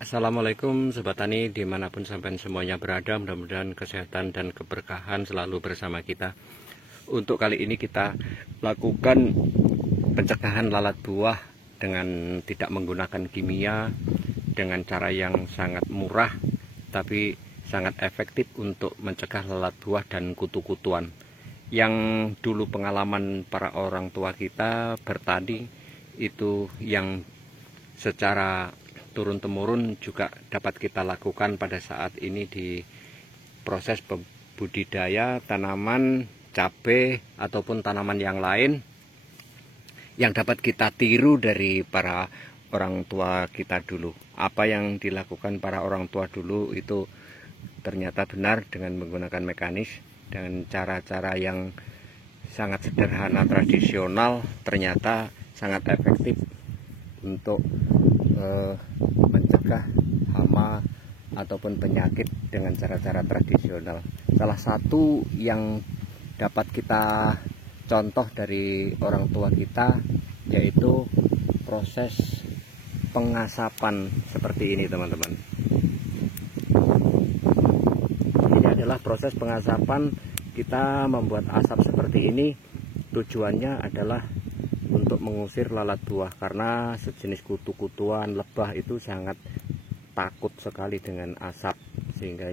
Assalamualaikum Sobat Tani dimanapun sampai semuanya berada, mudah-mudahan kesehatan dan keberkahan selalu bersama kita. Untuk kali ini kita lakukan pencegahan lalat buah dengan tidak menggunakan kimia, dengan cara yang sangat murah tapi sangat efektif untuk mencegah lalat buah dan kutu-kutuan. Yang dulu pengalaman para orang tua kita bertani itu yang secara turun-temurun juga dapat kita lakukan pada saat ini di proses budidaya tanaman cabai ataupun tanaman yang lain, yang dapat kita tiru dari para orang tua kita dulu. Apa yang dilakukan para orang tua dulu itu ternyata benar dengan menggunakan mekanis, dengan cara-cara yang sangat sederhana tradisional, ternyata sangat efektif untuk mencegah hama ataupun penyakit dengan cara-cara tradisional. Salah satu yang dapat kita contoh dari orang tua kita yaitu proses pengasapan seperti ini, teman-teman. Ini adalah proses pengasapan. Kita membuat asap seperti ini tujuannya adalah untuk mengusir lalat buah, karena sejenis kutu-kutuan, lebah itu sangat takut sekali dengan asap, sehingga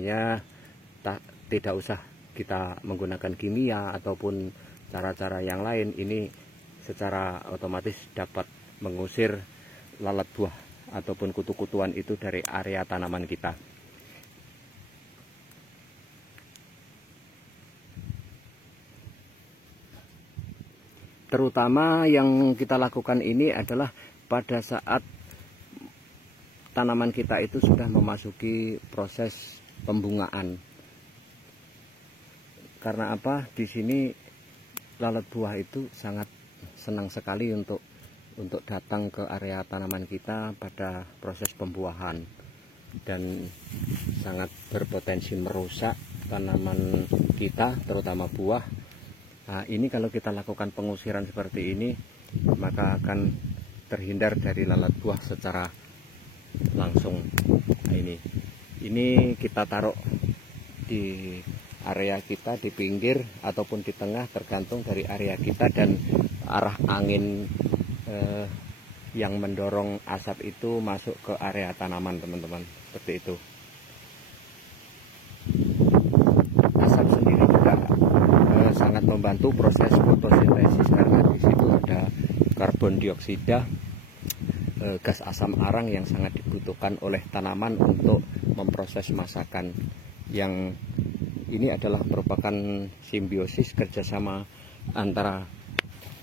tidak usah kita menggunakan kimia ataupun cara-cara yang lain. Ini secara otomatis dapat mengusir lalat buah ataupun kutu-kutuan itu dari area tanaman kita. Terutama yang kita lakukan ini adalah pada saat tanaman kita itu sudah memasuki proses pembungaan. Karena apa? Di sini lalat buah itu sangat senang sekali untuk datang ke area tanaman kita pada proses pembuahan, dan sangat berpotensi merusak tanaman kita, terutama buah. Nah, ini kalau kita lakukan pengusiran seperti ini, maka akan terhindar dari lalat buah secara langsung. Nah, ini kita taruh di area kita, di pinggir ataupun di tengah, tergantung dari area kita dan arah angin yang mendorong asap itu masuk ke area tanaman, teman-teman. Seperti itu. Asap sendiri juga sangat membantu proses fotosintesis, karena di situ ada karbon dioksida, gas asam arang yang sangat dibutuhkan oleh tanaman untuk memproses masakan. Yang ini adalah merupakan simbiosis kerjasama antara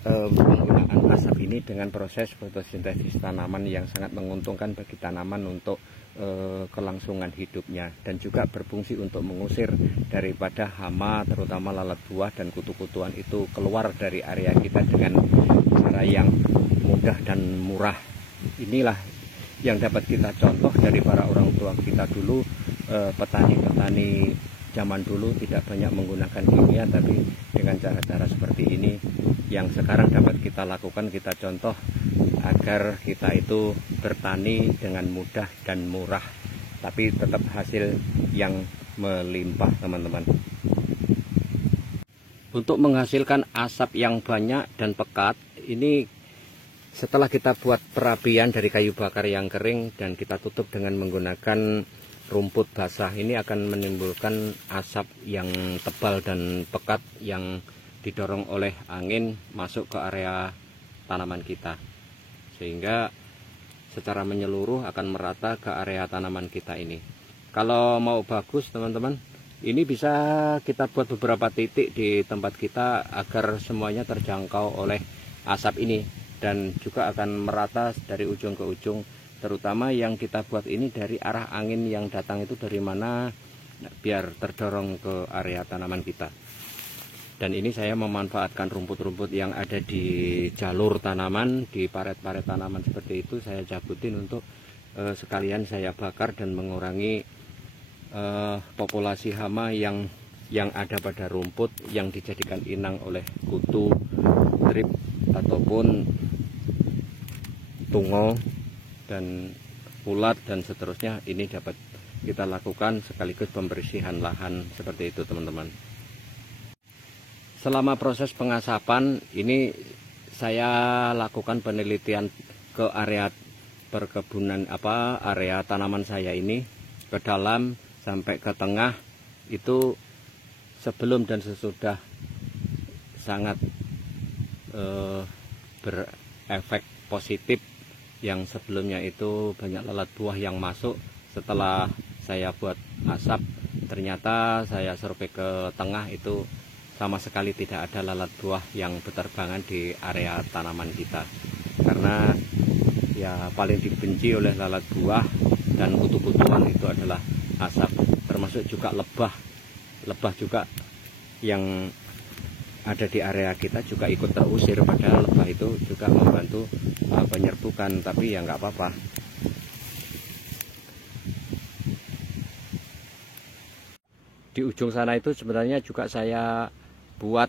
penggunaan asap ini dengan proses fotosintesis tanaman, yang sangat menguntungkan bagi tanaman untuk kelangsungan hidupnya, dan juga berfungsi untuk mengusir daripada hama, terutama lalat buah dan kutu-kutuan itu keluar dari area kita dengan cara yang mudah dan murah. Inilah yang dapat kita contoh dari para orang tua kita dulu. Petani-petani zaman dulu tidak banyak menggunakan kimia, tapi dengan cara-cara seperti ini yang sekarang dapat kita lakukan, kita contoh agar kita itu bertani dengan mudah dan murah, tapi tetap hasil yang melimpah, teman-teman. Untuk menghasilkan asap yang banyak dan pekat, ini setelah kita buat perapian dari kayu bakar yang kering dan kita tutup dengan menggunakan rumput basah, ini akan menimbulkan asap yang tebal dan pekat yang didorong oleh angin masuk ke area tanaman kita, sehingga secara menyeluruh akan merata ke area tanaman kita ini. Kalau mau bagus, teman-teman, ini bisa kita buat beberapa titik di tempat kita agar semuanya terjangkau oleh asap ini, dan juga akan merata dari ujung ke ujung. Terutama yang kita buat ini dari arah angin yang datang itu dari mana, biar terdorong ke area tanaman kita. Dan ini saya memanfaatkan rumput-rumput yang ada di jalur tanaman, di paret-paret tanaman seperti itu, saya cabutin untuk sekalian saya bakar dan mengurangi populasi hama yang ada pada rumput yang dijadikan inang oleh kutu, trip ataupun tungo dan ulat dan seterusnya, ini dapat kita lakukan sekaligus pembersihan lahan seperti itu teman-teman. Selama proses pengasapan ini saya lakukan penelitian ke area perkebunan area tanaman saya ini, ke dalam sampai ke tengah, itu sebelum dan sesudah sangat berefek positif. Yang sebelumnya itu banyak lalat buah yang masuk, setelah saya buat asap ternyata saya survei ke tengah, itu sama sekali tidak ada lalat buah yang berterbangan di area tanaman kita. Karena ya paling dibenci oleh lalat buah dan kutu-kutuan itu adalah asap, termasuk juga lebah juga yang ada di area kita juga ikut terusir, padahal lebah itu juga membantu penyerbukan, tapi ya nggak apa-apa. Di ujung sana itu sebenarnya juga saya buat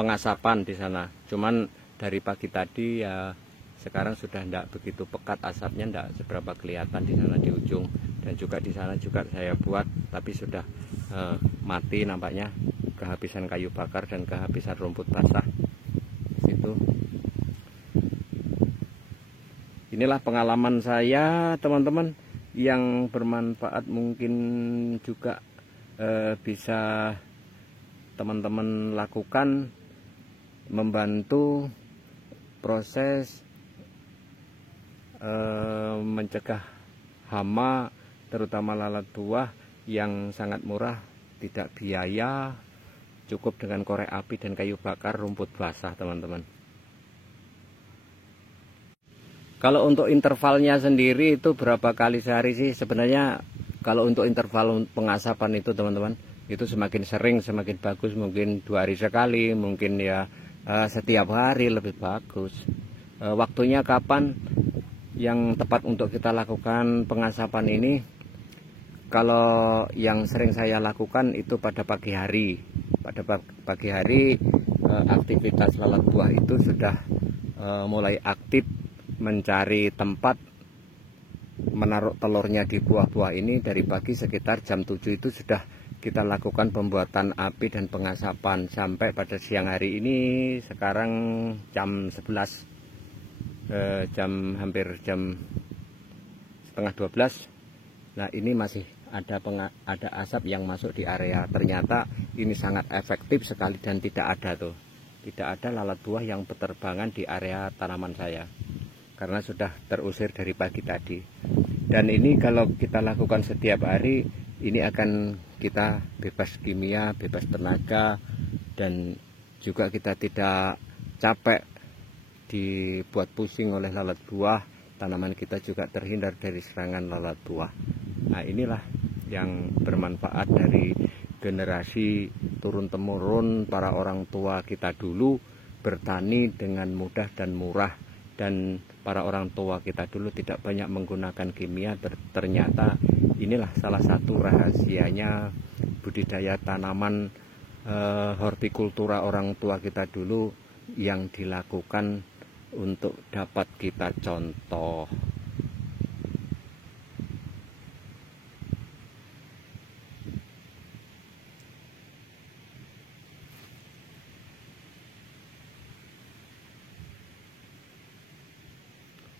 pengasapan di sana, cuman dari pagi tadi ya sekarang sudah tidak begitu pekat asapnya, tidak seberapa kelihatan di sana di ujung, dan juga di sana juga saya buat, tapi sudah mati nampaknya, kehabisan kayu bakar dan kehabisan rumput basah di situ. Inilah pengalaman saya teman-teman, yang bermanfaat mungkin juga bisa teman-teman lakukan, membantu proses mencegah hama, terutama lalat buah, yang sangat murah, tidak biaya, cukup dengan korek api dan kayu bakar, rumput basah teman-teman. Kalau untuk intervalnya sendiri itu berapa kali sehari sih? Sebenarnya kalau untuk interval pengasapan itu teman-teman, itu semakin sering semakin bagus. Mungkin 2 hari sekali, mungkin ya setiap hari lebih bagus. Waktunya kapan yang tepat untuk kita lakukan pengasapan ini? Kalau yang sering saya lakukan itu pada pagi hari. Pada pagi hari aktivitas lalat buah itu sudah mulai aktif mencari tempat menaruh telurnya di buah-buah ini. Dari pagi sekitar jam 7 itu sudah kita lakukan pembuatan api dan pengasapan sampai pada siang hari ini. Sekarang jam 11, hampir jam setengah 12. Nah ini masih ada asap yang masuk di area. Ternyata ini sangat efektif sekali dan tidak ada lalat buah yang berterbangan di area tanaman saya, karena sudah terusir dari pagi tadi. Dan ini kalau kita lakukan setiap hari, ini akan kita bebas kimia, bebas tenaga, dan juga kita tidak capek dibuat pusing oleh lalat buah. Tanaman kita juga terhindar dari serangan lalat buah. Nah inilah yang bermanfaat dari generasi turun-temurun para orang tua kita dulu, bertani dengan mudah dan murah. Dan para orang tua kita dulu tidak banyak menggunakan kimia. Ternyata inilah salah satu rahasianya budidaya tanaman hortikultura orang tua kita dulu, yang dilakukan untuk dapat kita contoh.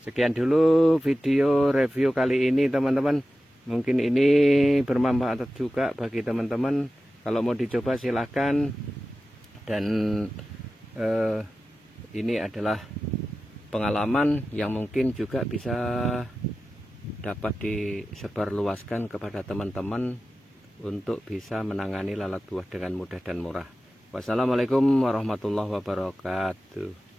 Sekian dulu video review kali ini teman-teman. Mungkin ini bermanfaat juga bagi teman-teman. Kalau mau dicoba silahkan. Dan ini adalah pengalaman yang mungkin juga bisa dapat disebarluaskan kepada teman-teman untuk bisa menangani lalat buah dengan mudah dan murah. Wassalamualaikum warahmatullahi wabarakatuh.